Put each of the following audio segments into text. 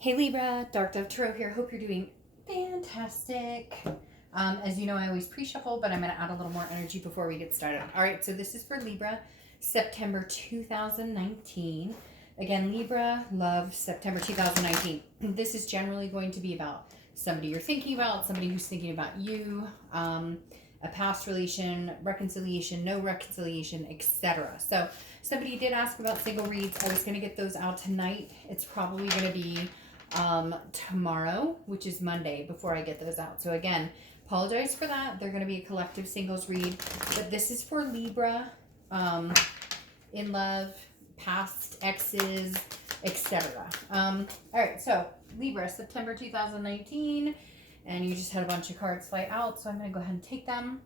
Hey Libra, Dark Dove Tarot here. Hope you're doing fantastic. As you know, I always pre-shuffle, but I'm going to add a little more energy before we get started. All right, so this is for Libra, September 2019. Again, Libra, love, September 2019. This is generally going to be about somebody you're thinking about, somebody who's thinking about you, a past relation, reconciliation, no reconciliation, etc. So somebody did ask about single reads. I was going to get those out tonight. It's probably going to be tomorrow, which is Monday, before I get those out. So again, apologize for that. They're going to be a collective singles read, but this is for Libra, in love, past exes, etc. All right, so Libra, September 2019, and you just had a bunch of cards fly out, so I'm going to go ahead and take them.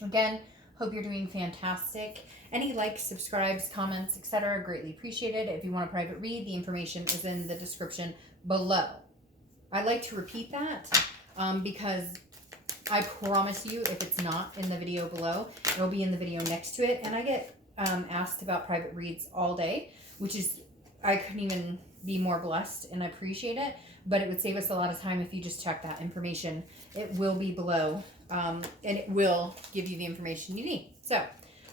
Again, hope you're doing fantastic. Any likes, subscribes, comments, etc. greatly appreciated. If you want a private read, the information is in the description below. I like to repeat that because I promise you, if it's not in the video below, it'll be in the video next to it. And I get asked about private reads all day, which is, I couldn't even be more blessed, and I appreciate it. But it would save us a lot of time if you just check that information. It will be below, and it will give you the information you need. So,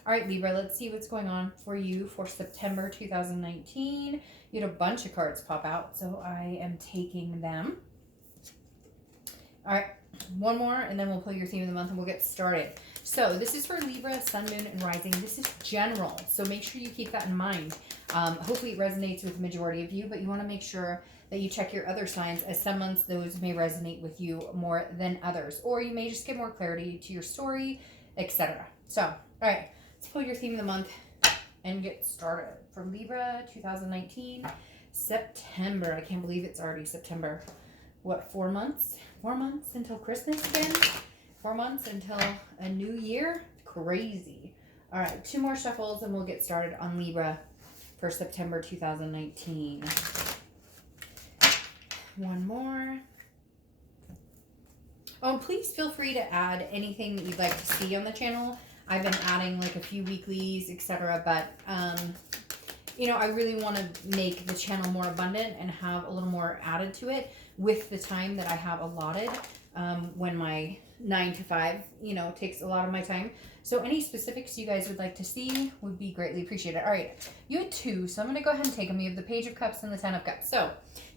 all right, Libra, let's see what's going on for you for September 2019. You had a bunch of cards pop out, so I am taking them. All right, one more, and then we'll pull your theme of the month, and we'll get started. So this is for Libra, Sun, Moon, and Rising. This is general, so make sure you keep that in mind. Hopefully it resonates with the majority of you, but you want to make sure that you check your other signs, as some months those may resonate with you more than others, or you may just get more clarity to your story, etc. So, all right, let's pull your theme of the month and get started. For Libra, 2019, September. I can't believe it's already September. What, 4 months? 4 months until Christmas again? 4 months until a new year? Crazy. All right, 2 more shuffles and we'll get started on Libra for September 2019. 1 more. Oh, please feel free to add anything that you'd like to see on the channel. I've been adding like a few weeklies, etc. But, you know, I really want to make the channel more abundant and have a little more added to it with the time that I have allotted when my 9 to 5, you know, takes a lot of my time. So any specifics you guys would like to see would be greatly appreciated. All right, you had 2, so I'm going to go ahead and take them. You have the Page of Cups and the 10 of Cups. So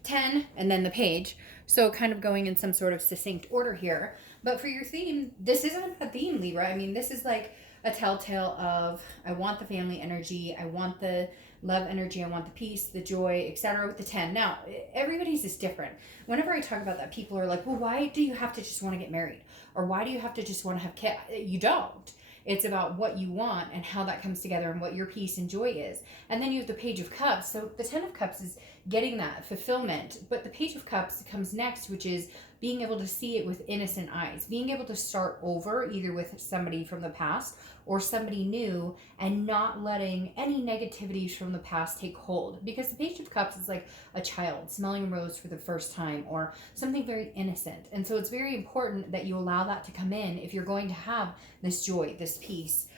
10 and then the Page. So kind of going in some sort of succinct order here. But for your theme, this isn't a theme, Libra. I mean, this is like a telltale of, I want the family energy, I want the love energy, I want the peace, the joy, etc. with the 10. Now, everybody's is different. Whenever I talk about that, people are like, well, why do you have to just want to get married? Or why do you have to just want to have kids? You don't. It's about what you want and how that comes together and what your peace and joy is. And then you have the Page of Cups. So the 10 of Cups is getting that fulfillment. But the Page of Cups comes next, which is being able to see it with innocent eyes. Being able to start over, either with somebody from the past or somebody new, and not letting any negativities from the past take hold. Because the Page of Cups is like a child smelling a rose for the first time, or something very innocent. And so it's very important that you allow that to come in if you're going to have this joy, this peace,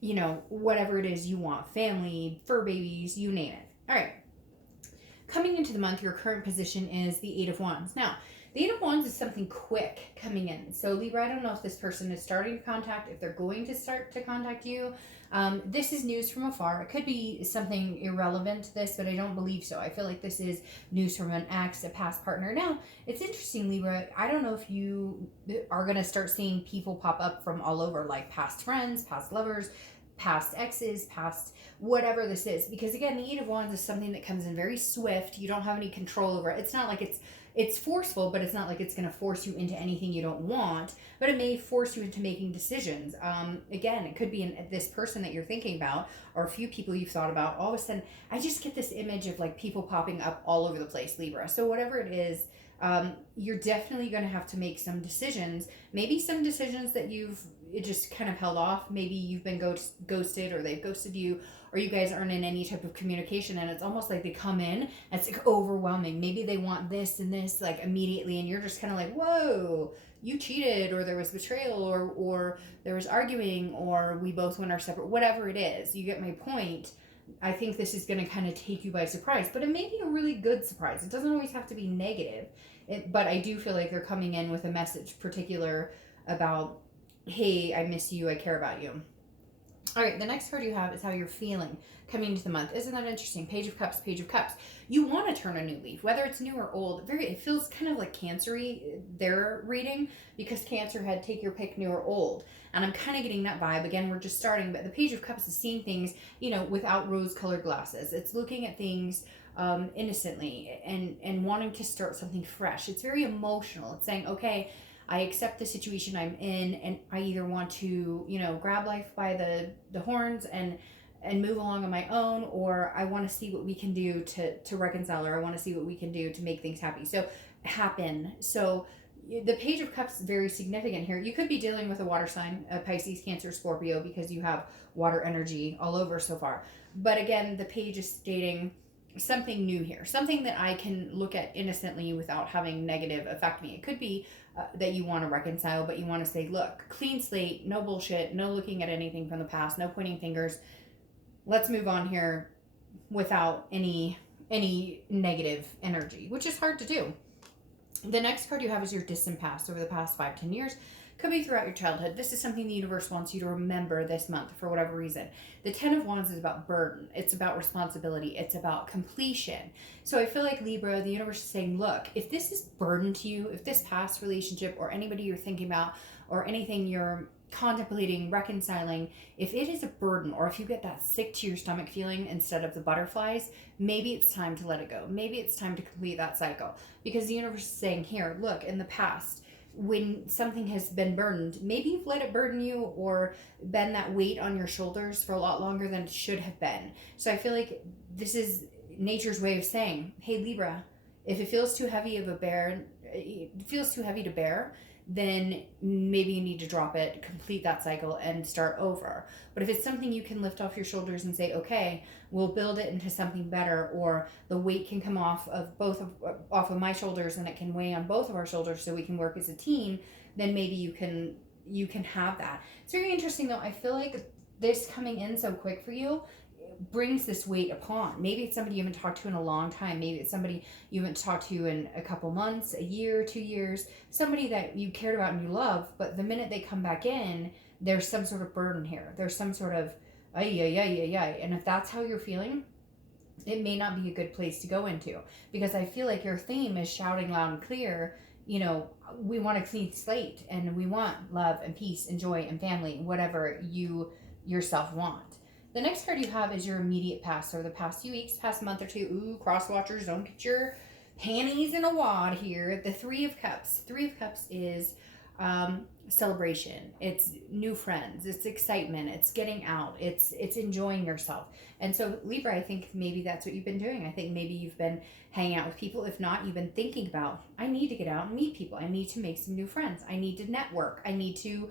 you know, whatever it is you want, family, fur babies, you name it. All right. Coming into the month, your current position is the 8 of Wands. Now, the 8 of Wands is something quick coming in. So Libra, I don't know if this person is starting to contact, if they're going to start to contact you. This is news from afar. It could be something irrelevant to this, but I don't believe so. I feel like this is news from an ex, a past partner. Now, it's interesting, Libra. I don't know if you are going to start seeing people pop up from all over, like past friends, past lovers, past exes, past whatever this is. Because again, the 8 of Wands is something that comes in very swift. You don't have any control over it. It's not like it's forceful, but it's not like it's going to force you into anything you don't want, but it may force you into making decisions. Again, it could be this person that you're thinking about, or a few people you've thought about. All of a sudden, I just get this image of like people popping up all over the place, Libra. So whatever it is, you're definitely going to have to make some decisions. Maybe some decisions that you've just kind of held off. Maybe you've been ghosted, or they've ghosted you, or you guys aren't in any type of communication, and it's almost like they come in and it's like overwhelming. Maybe they want this and this like immediately, and you're just kind of like, whoa, you cheated, or there was betrayal, or there was arguing, or we both went our separate, whatever it is. You get my point. I think this is going to kind of take you by surprise, but it may be a really good surprise. It doesn't always have to be negative. But I do feel like they're coming in with a message particular about, hey, I miss you, I care about you. All right, the next card you have is how you're feeling coming into the month. Isn't that interesting? Page of Cups, Page of Cups. You want to turn a new leaf, whether it's new or old. It feels kind of like Cancer-y, their reading, because Cancer had take your pick, new or old. And I'm kind of getting that vibe. Again, we're just starting, but the Page of Cups is seeing things, without rose-colored glasses. It's looking at things innocently and wanting to start something fresh. It's very emotional. It's saying, okay, I accept the situation I'm in, and I either want to, grab life by the horns and move along on my own, or I want to see what we can do to reconcile, or I want to see what we can do to make things happen. So the Page of Cups is very significant here. You could be dealing with a water sign, a Pisces, Cancer, Scorpio, because you have water energy all over so far. But again, the page is stating something new here, something that I can look at innocently without having negative affect me. It could be that you want to reconcile, but you want to say, look, clean slate, no bullshit, no looking at anything from the past, no pointing fingers. Let's move on here without any negative energy, which is hard to do. The next card you have is your distant past over the past 5-10 years. Could be throughout your childhood. This is something the universe wants you to remember this month for whatever reason. The 10 of Wands is about burden. It's about responsibility. It's about completion. So I feel like Libra, the universe is saying, look, if this is burden to you, if this past relationship or anybody you're thinking about or anything you're contemplating, reconciling, if it is a burden, or if you get that sick to your stomach feeling instead of the butterflies, maybe it's time to let it go. Maybe it's time to complete that cycle, because the universe is saying here, look, in the past, when something has been burdened, maybe you've let it burden you or been that weight on your shoulders for a lot longer than it should have been. So I feel like this is nature's way of saying, hey, Libra, if it feels too heavy to bear, then maybe you need to drop it, complete that cycle, and start over. But if it's something you can lift off your shoulders and say, okay, we'll build it into something better, or the weight can come off of my shoulders and it can weigh on both of our shoulders so we can work as a team, then maybe you can have that. It's very interesting though. I feel like this coming in so quick for you brings this weight upon. Maybe it's somebody you haven't talked to in a long time. Maybe it's somebody you haven't talked to in a couple months, a year, 2 years, somebody that you cared about and you love, but the minute they come back in, there's some sort of burden here. There's some sort of and if that's how you're feeling, it may not be a good place to go into, because I feel like your theme is shouting loud and clear, we want a clean slate and we want love and peace and joy and family, whatever you yourself want. The next card you have is your immediate past, or the past few weeks, past month or two. Ooh, cross watchers, don't get your panties in a wad here. The Three of Cups. Three of Cups is celebration. It's new friends. It's excitement. It's getting out. It's enjoying yourself. And so Libra, I think maybe that's what you've been doing. I think maybe you've been hanging out with people. If not, you've been thinking about, I need to get out and meet people. I need to make some new friends. I need to network. I need to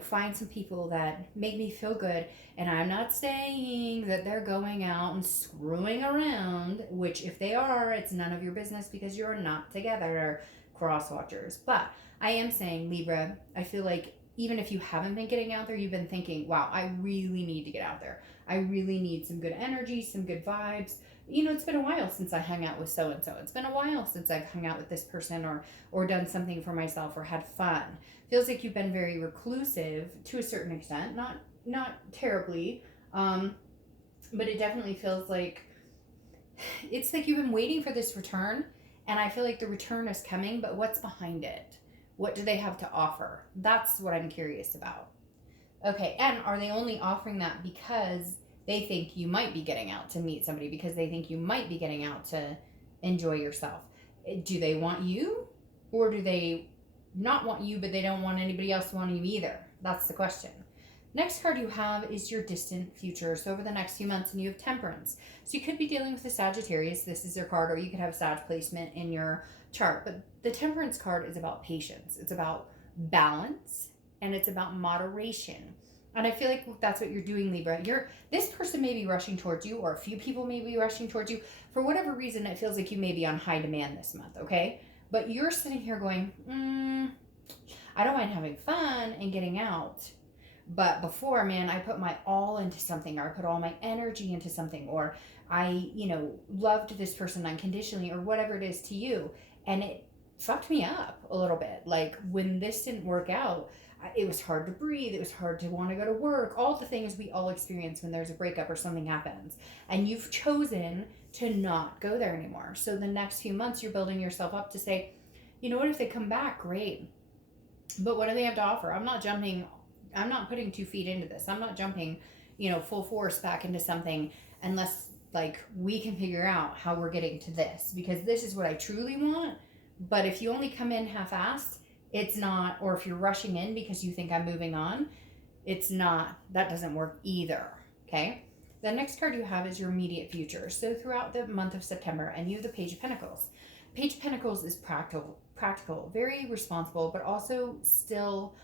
find some people that make me feel good. And I'm not saying that they're going out and screwing around, which if they are, it's none of your business because you're not together, cross watchers. But I am saying, Libra, I feel like even if you haven't been getting out there, you've been thinking, wow, I really need to get out there. I really need some good energy, some good vibes. It's been a while since I hung out with so-and-so. It's been a while since I've hung out with this person or done something for myself or had fun. Feels like you've been very reclusive to a certain extent, not terribly, but it definitely feels like it's like you've been waiting for this return, and I feel like the return is coming, but what's behind it? What do they have to offer? That's what I'm curious about. Okay, and are they only offering that because they think you might be getting out to meet somebody, because they think you might be getting out to enjoy yourself? Do they want you, or do they not want you, but they don't want anybody else wanting you either? That's the question. Next card you have is your distant future. So over the next few months, and you have Temperance. So you could be dealing with a Sagittarius. This is their card, or you could have Sag placement in your chart. But the Temperance card is about patience. It's about balance, and it's about moderation. And I feel like that's what you're doing, Libra. This person may be rushing towards you, or a few people may be rushing towards you. For whatever reason, it feels like you may be on high demand this month, okay? But you're sitting here going, I don't mind having fun and getting out, But before, man, I put my all into something, or I put all my energy into something, or I, loved this person unconditionally, or whatever it is to you. And it fucked me up a little bit. Like when this didn't work out, it was hard to breathe. It was hard to want to go to work. All the things we all experience when there's a breakup or something happens. And you've chosen to not go there anymore. So the next few months, you're building yourself up to say, you know what, if they come back, great. But what do they have to offer? I'm not putting 2 feet into this. I'm not jumping, full force back into something unless like we can figure out how we're getting to this, because this is what I truly want. But if you only come in half-assed, it's not, or if you're rushing in because you think I'm moving on, it's not, that doesn't work either. Okay. The next card you have is your immediate future. So throughout the month of September, and you have the Page of Pentacles. Page of Pentacles is practical, very responsible, but also still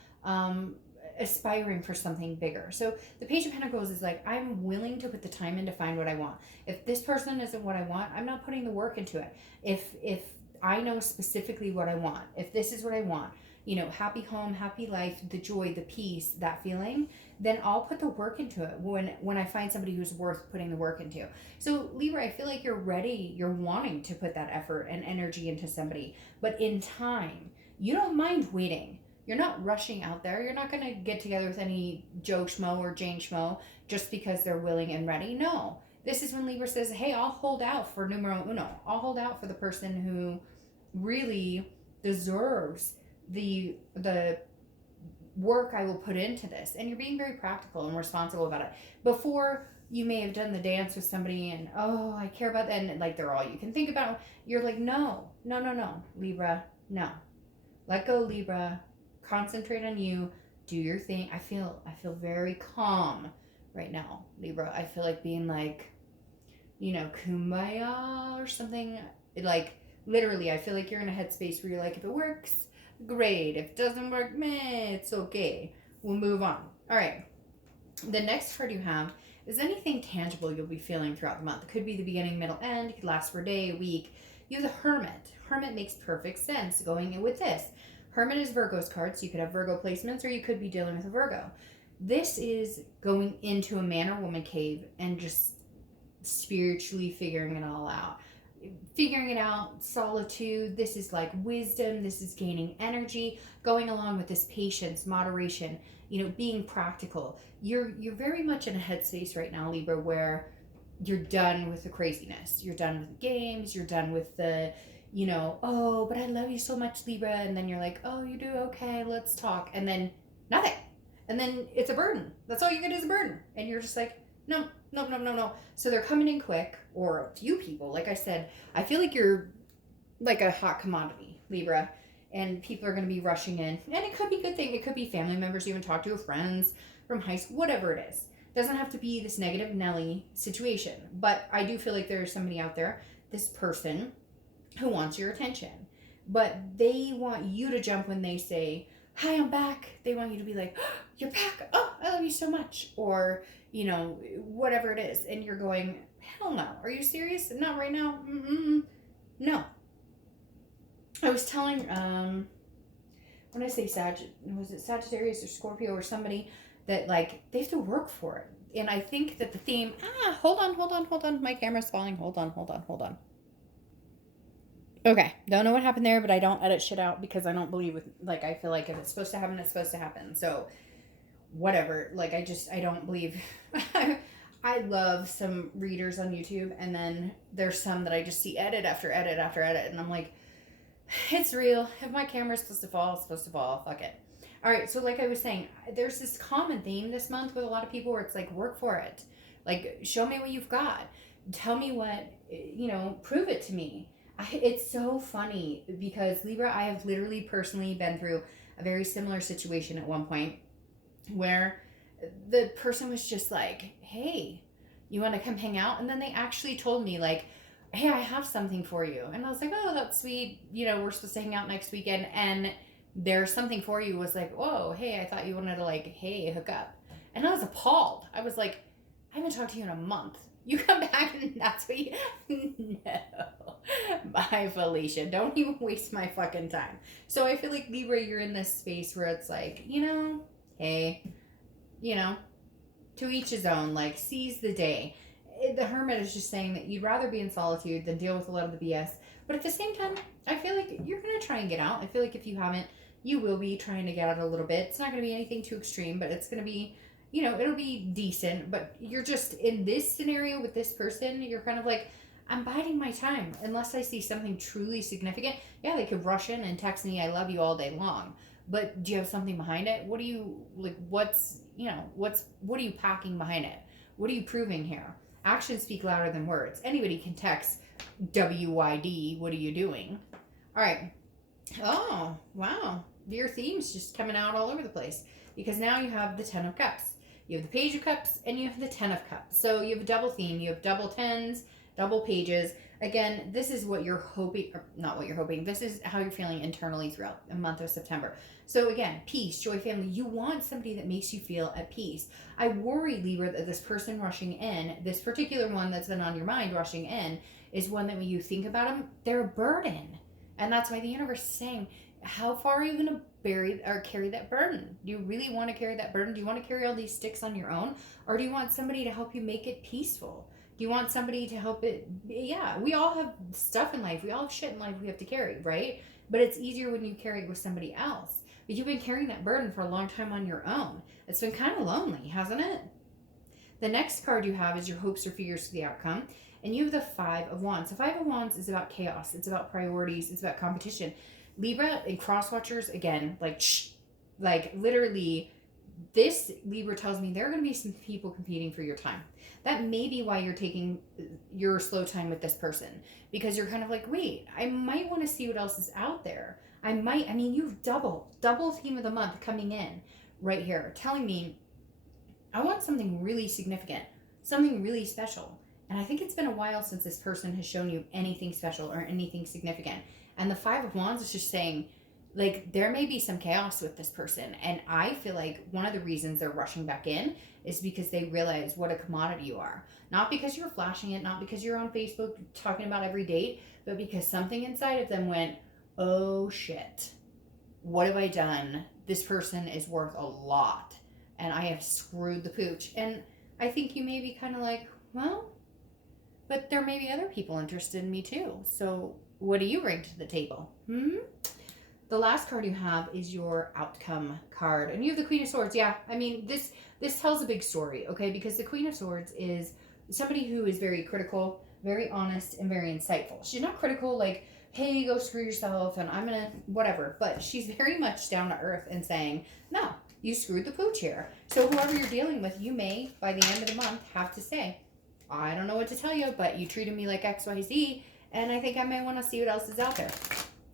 aspiring for something bigger. So the Page of Pentacles is like, I'm willing to put the time in to find what I want. If this person isn't what I want, I'm not putting the work into it. If I know specifically what I want, if this is what I want, happy home, happy life, the joy, the peace, that feeling, then I'll put the work into it when I find somebody who's worth putting the work into. So Libra, I feel like you're ready, you're wanting to put that effort and energy into somebody, but in time. You don't mind waiting. You're not rushing out there. You're not going to get together with any Joe Schmo or Jane Schmo just because they're willing and ready. No. This is when Libra says, hey, I'll hold out for numero uno. I'll hold out for the person who really deserves the work I will put into this. And you're being very practical and responsible about it. Before, you may have done the dance with somebody and, oh, I care about that, and like they're all you can think about. You're like, no, Libra, no. Let go, Libra. Concentrate on you. Do your thing. I feel very calm right now, Libra. I feel like being like, kumbaya or something. Like, literally, I feel like you're in a headspace where you're like, if it works, great. If it doesn't work, meh, it's okay. We'll move on. All right. The next card you have is anything tangible you'll be feeling throughout the month. It could be the beginning, middle, end. It could last for a day, a week. You have the Hermit. Hermit makes perfect sense going in with this. Hermit is Virgo's card, so you could have Virgo placements, or you could be dealing with a Virgo. This is going into a man or woman cave and just spiritually figuring it all out. Figuring it out, solitude. This is like wisdom. This is gaining energy, going along with this patience, moderation, being practical. You're very much in a headspace right now, Libra, where you're done with the craziness. You're done with the games. You're done with the, oh, but I love you so much, Libra. And then you're like, oh, you do? Okay, let's talk. And then nothing. And then it's a burden. That's all you get is a burden. And you're just like, no. So they're coming in quick, or a few people. Like I said, I feel like you're like a hot commodity, Libra. And people are going to be rushing in. And it could be a good thing. It could be family members you even talk to, or friends from high school, whatever it is. It doesn't have to be this negative Nelly situation. But I do feel like there's somebody out there, this person, who wants your attention. But they want you to jump when they say, hi, I'm back. They want you to be like, oh, you're back. Oh, I love you so much. Or, whatever it is. And you're going, hell no. Are you serious? Not right now? No. I was telling, when I say was it Sagittarius or Scorpio or somebody, that like, they have to work for it. And I think that the theme, hold on. My camera's falling. Hold on. Okay, don't know what happened there, but I don't edit shit out because I don't believe I feel like if it's supposed to happen, it's supposed to happen. So, whatever. Like, I don't believe. I love some readers on YouTube, and then there's some that I just see edit after edit after edit, and I'm like, it's real. If my camera's supposed to fall, it's supposed to fall. Fuck it. All right, so like I was saying, there's this common theme this month with a lot of people where it's like, work for it. Like, show me what you've got. Tell me what, prove it to me. It's so funny because Libra, I have literally personally been through a very similar situation at one point where the person was just like, hey, you want to come hang out? And then they actually told me like, hey, I have something for you. And I was like, oh, that's sweet. We're supposed to hang out next weekend. And there's something for you was like, whoa, hey, I thought you wanted to like, hey, hook up. And I was appalled. I was like, I haven't talked to you in a month. You come back and that's what you... No. Bye, Felicia. Don't even waste my fucking time. So I feel like, Libra, you're in this space where it's like, hey, you know, to each his own, like, seize the day. The Hermit is just saying that you'd rather be in solitude than deal with a lot of the BS. But at the same time, I feel like you're going to try and get out. I feel like if you haven't, you will be trying to get out a little bit. It's not going to be anything too extreme, but it's going to be, you know, it'll be decent. But you're just, in this scenario with this person, you're kind of like, I'm biding my time unless I see something truly significant. Yeah, they could rush in and text me, I love you all day long. But do you have something behind it? What do you, like, what's, you know, what are you packing behind it? What are you proving here? Actions speak louder than words. Anybody can text WYD, what are you doing? All right. Oh, wow. Your theme's just coming out all over the place. Because now you have the 10 of Cups. You have the Page of Cups and you have the 10 of Cups. So you have a double theme. You have double tens, double pages. Again, this is what you're hoping, or not what you're hoping. This is how you're feeling internally throughout the month of September. So again, peace, joy, family. You want somebody that makes you feel at peace. I worry, Libra, that this person rushing in, this particular one that's been on your mind rushing in, is one that when you think about them, they're a burden. And that's why the universe is saying, how far are you going to bury or carry that burden? Do you really want to carry that burden? Do you want to carry all these sticks on your own? Or do you want somebody to help you make it peaceful? Do you want somebody to help it? Yeah, we all have stuff in life. We all have shit in life we have to carry, right? But it's easier when you carry it with somebody else. But you've been carrying that burden for a long time on your own. It's been kind of lonely, hasn't it? The next card you have is your hopes or fears for the outcome. And you have the 5 of Wands. The 5 of Wands is about chaos. It's about priorities. It's about competition. Libra and cross watchers, again, like literally, this Libra tells me there are going to be some people competing for your time. That may be why you're taking your slow time with this person, because you're kind of like, wait, I might want to see what else is out there. You've double theme of the month coming in right here, telling me I want something really significant, something really special. And I think it's been a while since this person has shown you anything special or anything significant. And the 5 of Wands is just saying, like, there may be some chaos with this person. And I feel like one of the reasons they're rushing back in is because they realize what a commodity you are. Not because you're flashing it, not because you're on Facebook talking about every date, but because something inside of them went, oh shit, what have I done? This person is worth a lot and I have screwed the pooch. And I think you may be kind of like, well, but there may be other people interested in me too. So what do you bring to the table? The last card you have is your outcome card. And you have the Queen of Swords. Yeah, I mean, this tells a big story, okay? Because the Queen of Swords is somebody who is very critical, very honest, and very insightful. She's not critical like, hey, go screw yourself, and I'm going to whatever. But she's very much down to earth and saying, no, you screwed the pooch here. So whoever you're dealing with, you may, by the end of the month, have to say, I don't know what to tell you, but you treated me like XYZ, and I think I may want to see what else is out there.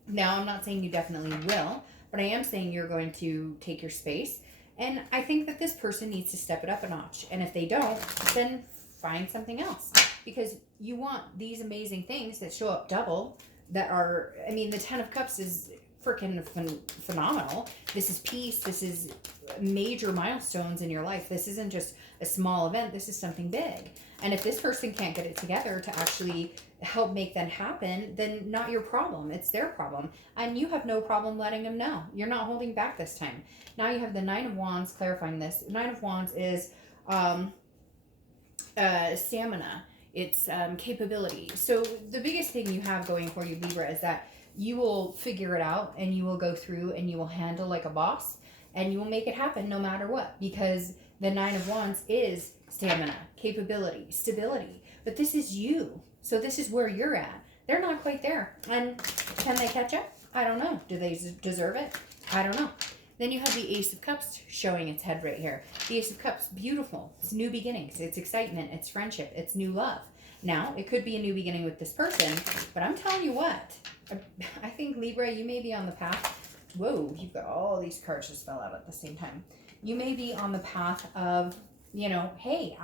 Now, I'm not saying you definitely will, but I am saying you're going to take your space. And I think that this person needs to step it up a notch. And if they don't, then find something else. Because you want these amazing things that show up double that are, I mean, the 10 of Cups is freaking phenomenal. This is peace. This is major milestones in your life. This isn't just a small event. This is something big. And if this person can't get it together to actually help make that happen, then not your problem. It's their problem. And you have no problem letting them know. You're not holding back this time. Now you have the 9 of Wands clarifying this. 9 of Wands is stamina. It's capability. So the biggest thing you have going for you, Libra, is that you will figure it out and you will go through and you will handle like a boss and you will make it happen no matter what, because the 9 of Wands is stamina, capability, stability. But this is you. So this is where you're at. They're not quite there. And can they catch up? I don't know. Do they deserve it? I don't know. Then you have the Ace of Cups showing its head right here. The Ace of Cups, beautiful. It's new beginnings. It's excitement. It's friendship. It's new love. Now, it could be a new beginning with this person, but I'm telling you what. I think, Libra, you may be on the path. Whoa, you've got all these cards just fell out at the same time. You may be on the path of, you know, hey,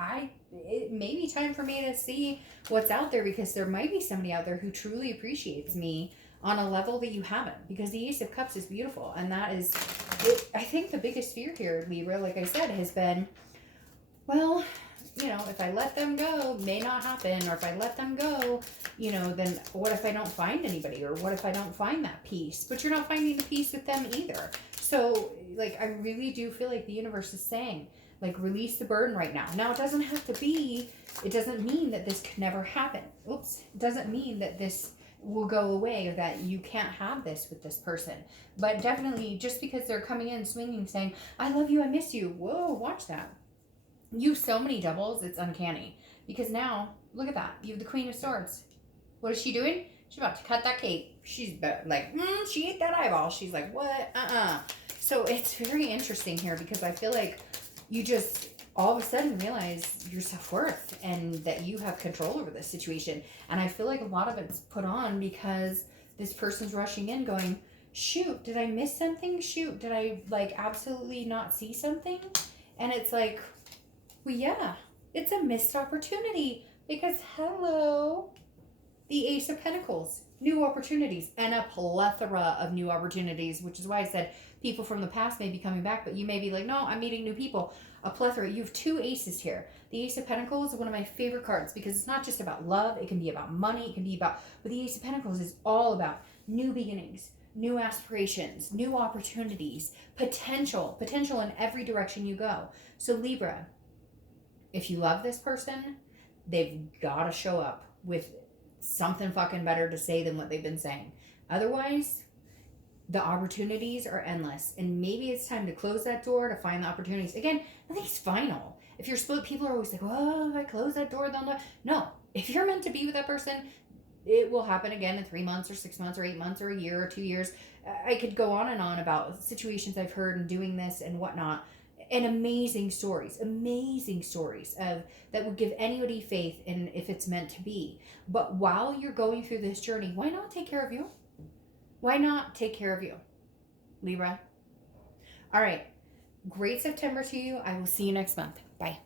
it may be time for me to see what's out there, because there might be somebody out there who truly appreciates me on a level that you haven't, because the Ace of Cups is beautiful. And that is, I think the biggest fear here, Libra, like I said, has been, well, you know, if I let them go, may not happen. Or if I let them go, you know, then what if I don't find anybody? Or what if I don't find that peace? But you're not finding the peace with them either. So, like, I really do feel like the universe is saying Like, release the burden right now. Now, it doesn't have to be, it doesn't mean that this could never happen. Oops. It doesn't mean that this will go away or that you can't have this with this person. But definitely, just because they're coming in swinging, saying, I love you, I miss you. Whoa, watch that. You have so many doubles, it's uncanny. Because now, look at that. You have the Queen of Swords. What is she doing? She's about to cut that cake. She's like, she ate that eyeball. She's like, what? So it's very interesting here because I feel like you just all of a sudden realize your self-worth and that you have control over this situation. And I feel like a lot of it's put on because this person's rushing in going, shoot, did I miss something? Shoot, did I like absolutely not see something? And it's like, well, yeah, it's a missed opportunity because hello, the Ace of Pentacles, new opportunities and a plethora of new opportunities, which is why I said people from the past may be coming back, but you may be like, no, I'm meeting new people. A plethora. You have two aces here. The Ace of Pentacles is one of my favorite cards because it's not just about love. It can be about money. It can be about, but the Ace of Pentacles is all about new beginnings, new aspirations, new opportunities, potential in every direction you go. So Libra, if you love this person, they've got to show up with something fucking better to say than what they've been saying. Otherwise, the opportunities are endless. And maybe it's time to close that door to find the opportunities. Again, nothing's final. If you're split, people are always like, oh, if I close that door, they'll know. No. If you're meant to be with that person, it will happen again in 3 months or 6 months or 8 months or a year or 2 years. I could go on and on about situations I've heard and doing this and whatnot. And amazing stories of that would give anybody faith in if it's meant to be. But while you're going through this journey, why not take care of you? Why not take care of you, Libra? All right. Great September to you. I will see you next month. Bye.